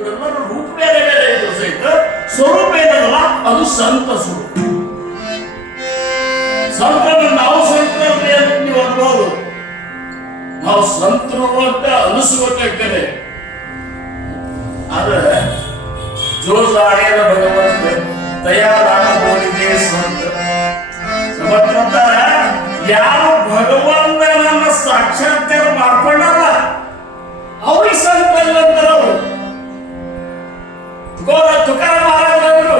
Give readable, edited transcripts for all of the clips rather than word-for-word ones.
ಇವರೆಲ್ಲರ ರೂಪ ಬೇರೆ ಬೇರೆ ಇದ್ರು ಸಹಿತ ಸ್ವರೂಪ ಏನಲ್ಲ ಅದು ಸಂತ ಸ್ವರೂಪ. ಸಂತನ ನಾವು ಸಂತರೇ ಅಂತ ನೀವು ಅನ್ಬೋದು, ನಾವು ಸಂತರು ಅಂತ ಅನಿಸುವಂತೆ. ಆದ್ರೆ ಜೋಜಾಡಿಯದ ಭಗವಂತ ದಯಾದಾನ ಬೋಲಿಗೆ ಸಂತ ಸಮರ್ಥ. ಯಾರು ಭಗವಂತನನ್ನ ಸಾಕ್ಷಾತ್ಕಾರ ಮಾಡ್ಕೊಂಡಲ್ಲ ಅವ್ರಿಗೆ ಸಂತ ಅಂತಾರವರು. तुकाराम महाराजांದ್ರು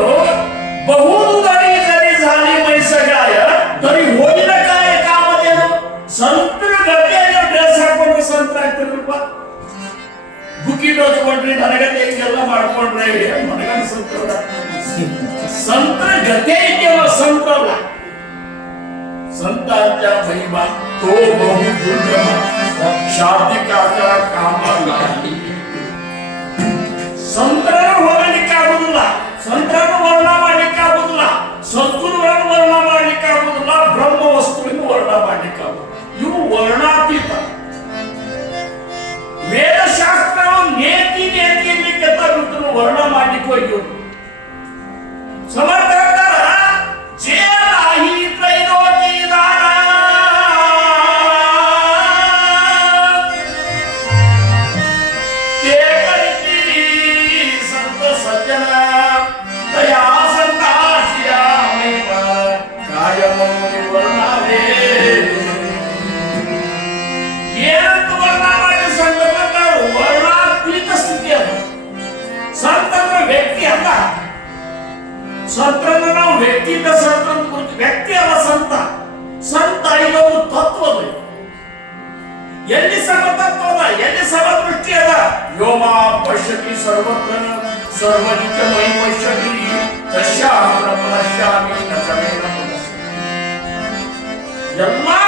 ಬಹುದು दरी जरी झाली मैसगाय तरी होईल काय कामधेनु. ಸಂತರ ಗದ್ದೆಗೆ ಡ್ರೆಸ್ ಹಾಕೊಂಡು ಸಂತರ ಆಗ್ತಿರಪ್ಪ. ಬುಕ್ಕಿ ದೋಚ್ಕೊಂಡ್ರಿ ನನಗತ್ತೆ ಹಿಂಗೆಲ್ಲ ಮಾಡ್ಕೊಂಡ್ರೆ ನನಗನ್ನ ಸಂತರ. ಸಂತರ ಗದ್ದೆ ಇದೆಯಲ್ಲ ಸಂತರಲ್ಲ. संतांच्या महिमा तो बहु दुर्गम शाब्दिकाचा कामाला. ಸಂತರನ್ನು ಹೋಗಲಿಕ್ಕಾಗುವುದಿಲ್ಲ, ಸಂತರನ್ನು ವರ್ಣ ಮಾಡಲಿಕ್ಕಾಗುವುದಿಲ್ಲ, ಸದ್ಗುರುಗಳನ್ನು ವರ್ಣ ಮಾಡಲಿಕ್ಕಾಗುವುದಿಲ್ಲ, ಬ್ರಹ್ಮ ವಸ್ತುವನ್ನು ವರ್ಣ ಮಾಡಲಿಕ್ಕಾಗುವುದು. ಇವು ವರ್ಣಾತೀತ. ವೇದಶಾಸ್ತ್ರವು ನೇತಿ ನೇತಿಯಲ್ಲಿ ಕೆತ್ತಾಗುತ್ತನ್ನು ವರ್ಣ ಮಾಡಲಿಕ್ಕೆ ಹೋಗಿ ಸಮರ್ಥ ಸಂತರನ್ನ ನಾವು ವ್ಯಕ್ತಿಯಿಂದ ಸಂತ ಕುರಿತು ವ್ಯಕ್ತಿ ಅಲ್ಲ ಸಂತ. ಸಂತ ಇದೊಂದು ತತ್ವ. ಎಲ್ಲಿ ಸಮತತ್ವ ಅದ, ಎಲ್ಲಿ ಸಮದೃಷ್ಟಿ ಅದ. ವ್ಯೋಮ ಪಶ್ಯತಿ ಸರ್ವತ್ರ ಸರ್ವನಿತ್ಯಮೈ ಪಶ್ಯತಿ ತಸ್ಯಾಹಂ ಬ್ರಹ್ಮ ಪಶ್ಯಾಮಿ ನ ತಮೇನ. ಎಲ್ಲಾ